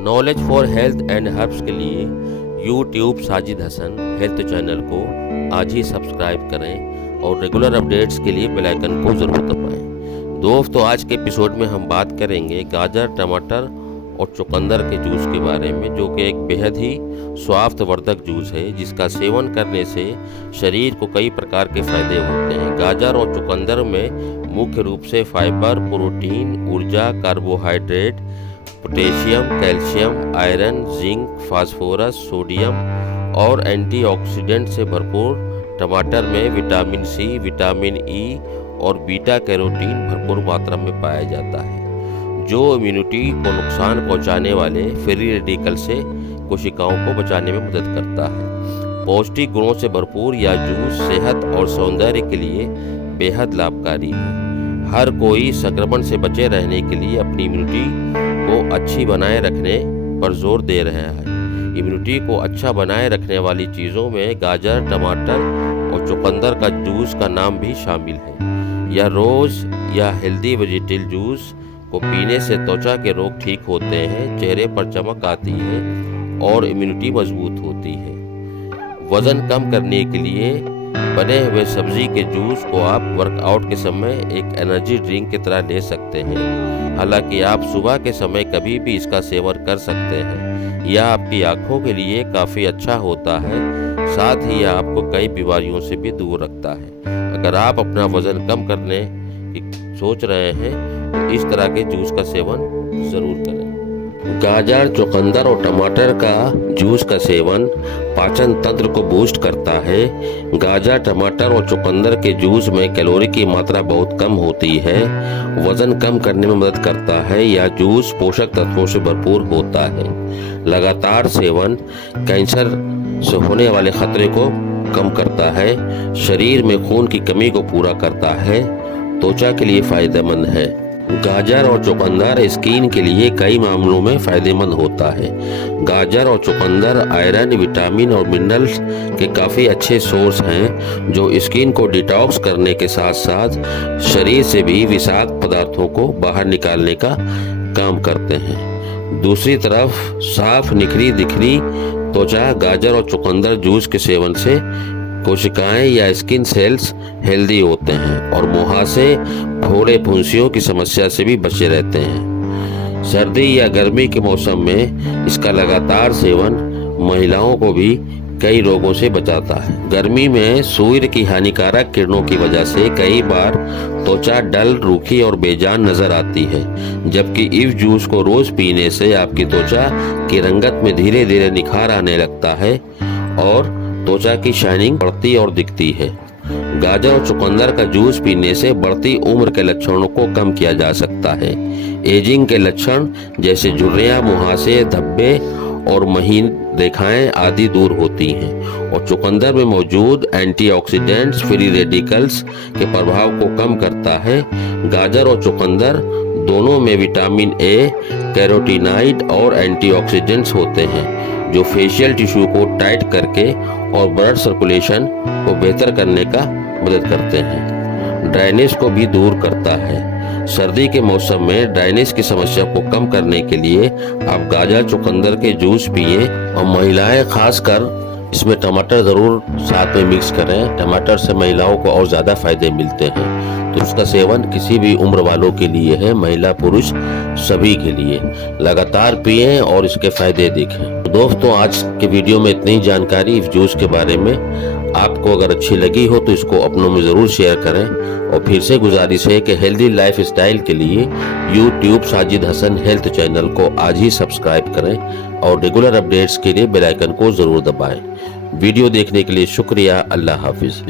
Knowledge for health and herbs के लिए YouTube Sajid Hasan health channel को आज ही सब्सक्राइब करें और रेगुलर अपडेट्स के लिए बेल आइकन को ज़रूर दबाएं। दोस्तों, आज के एपिसोड में हम बात करेंगे गाजर, टमाटर और चुकंदर के जूस के बारे में, जो कि एक बेहद ही स्वास्थ्यवर्धक जूस है जिसका सेवन करने से शरीर को कई प्रकार के फायदे होते हैं। गाजर और चुकंदर में मुख्य रूप से फाइबर, प्रोटीन, ऊर्जा, carbohydrate, potassium, calcium, iron, zinc, phosphorus, sodium और एंटीऑक्सीडेंट से भरपूर टमाटर में विटामिन सी, विटामिन ई और बीटा कैरोटीन भरपूर मात्रा में पाया जाता है, जो इम्यूनिटी को नुकसान पहुंचाने वाले फ्री रेडिकल से कोशिकाओं को बचाने में मदद करता है। पौष्टिक गुणों से भरपूर यह जूस सेहत और सौंदर्य के लिए बेहद लाभकारी है। हर कोई संक्रमण से बचे रहने के लिए अपनी इम्यूनिटी को अच्छी बनाए रखने पर जोर दे रहा है। इम्यूनिटी को अच्छा बनाए रखने वाली चीज़ों में गाजर, टमाटर और चुकंदर का जूस का नाम भी शामिल है। यह रोज़ या हेल्दी वेजिटेबल जूस को पीने से त्वचा के रोग ठीक होते हैं, चेहरे पर चमक आती है और इम्यूनिटी मजबूत होती है। वज़न कम करने के लिए बने हुए सब्जी के जूस को आप वर्कआउट के समय एक एनर्जी ड्रिंक की तरह ले सकते हैं। हालांकि आप सुबह के समय कभी भी इसका सेवन कर सकते हैं। यह आपकी आँखों के लिए काफ़ी अच्छा होता है, साथ ही यह आपको कई बीमारियों से भी दूर रखता है। अगर आप अपना वज़न कम करने की सोच रहे हैं तो इस तरह के जूस का सेवन ज़रूर करें। गाजर, चुकंदर और टमाटर का जूस का सेवन पाचन तंत्र को बूस्ट करता है। गाजर, टमाटर और चुकंदर के जूस में कैलोरी की मात्रा बहुत कम होती है, वजन कम करने में मदद करता है। यह जूस पोषक तत्वों से भरपूर होता है। लगातार सेवन कैंसर से होने वाले खतरे को कम करता है, शरीर में खून की कमी को पूरा करता है, त्वचा के लिए फायदेमंद है। गाजर और चुकंदर स्किन के लिए कई मामलों में फायदेमंद होता है। गाजर और चुकंदर आयरन, विटामिन और मिनरल्स के काफ़ी अच्छे सोर्स हैं, जो स्किन को डिटॉक्स करने के साथ साथ शरीर से भी विषाक्त पदार्थों को बाहर निकालने का काम करते हैं। दूसरी तरफ साफ, निखरी दिखनी त्वचा गाजर और चुकंदर जूस के सेवन से कोशिकाएं या स्किन सेल्स हेल्दी होते हैं और मुहासे, फोड़े, फुंसियों की समस्या से भी बचे रहते हैं। सर्दी या गर्मी के मौसम में इसका लगातार सेवन महिलाओं को भी कई रोगों से बचाता है। गर्मी में सूर्य की हानिकारक किरणों की वजह से कई बार त्वचा डल, रूखी और बेजान नजर आती है, जबकि इस जूस को रोज पीने से आपकी त्वचा की रंगत में धीरे धीरे निखार आने लगता है और त्वचा की शाइनिंग बढ़ती और दिखती है। गाजर और चुकंदर का जूस पीने से बढ़ती उम्र के लक्षणों को कम किया जा सकता है। एजिंग के लक्षण जैसे झुर्रियां, मुहासे, धब्बे और महीन रेखाएं आदि दूर होती हैं और चुकंदर में मौजूद एंटीऑक्सीडेंट्स फ्री रेडिकल्स के प्रभाव को कम करता है। गाजर और चुकंदर दोनों में विटामिन ए, कैरोटीनाइड और एंटीऑक्सीडेंट्स होते हैं, जो फेशियल टिश्यू को टाइट करके और ब्लड सर्कुलेशन को बेहतर करने का मदद करते हैं। ड्राइनेस को भी दूर करता है। सर्दी के मौसम में ड्राइनेस की समस्या को कम करने के लिए आप गाजर, चुकंदर के जूस पिए और महिलाएं खासकर इसमें टमाटर ज़रूर साथ में मिक्स करें। टमाटर से महिलाओं को और ज़्यादा फायदे मिलते हैं, तो उसका सेवन किसी भी उम्र वालों के लिए है, महिला पुरुष सभी के लिए। लगातार पिएं और इसके फायदे देखें। दोस्तों, आज के वीडियो में इतनी जानकारी इस जूस के बारे में। आपको अगर अच्छी लगी हो तो इसको अपनों में ज़रूर शेयर करें और फिर से गुजारिश है कि हेल्दी लाइफ स्टाइल के लिए YouTube Sajid Hasan health channel को आज ही सब्सक्राइब करें और रेगुलर अपडेट्स के लिए बेल आइकन को ज़रूर दबाएं। वीडियो देखने के लिए शुक्रिया। अल्लाह हाफिज़।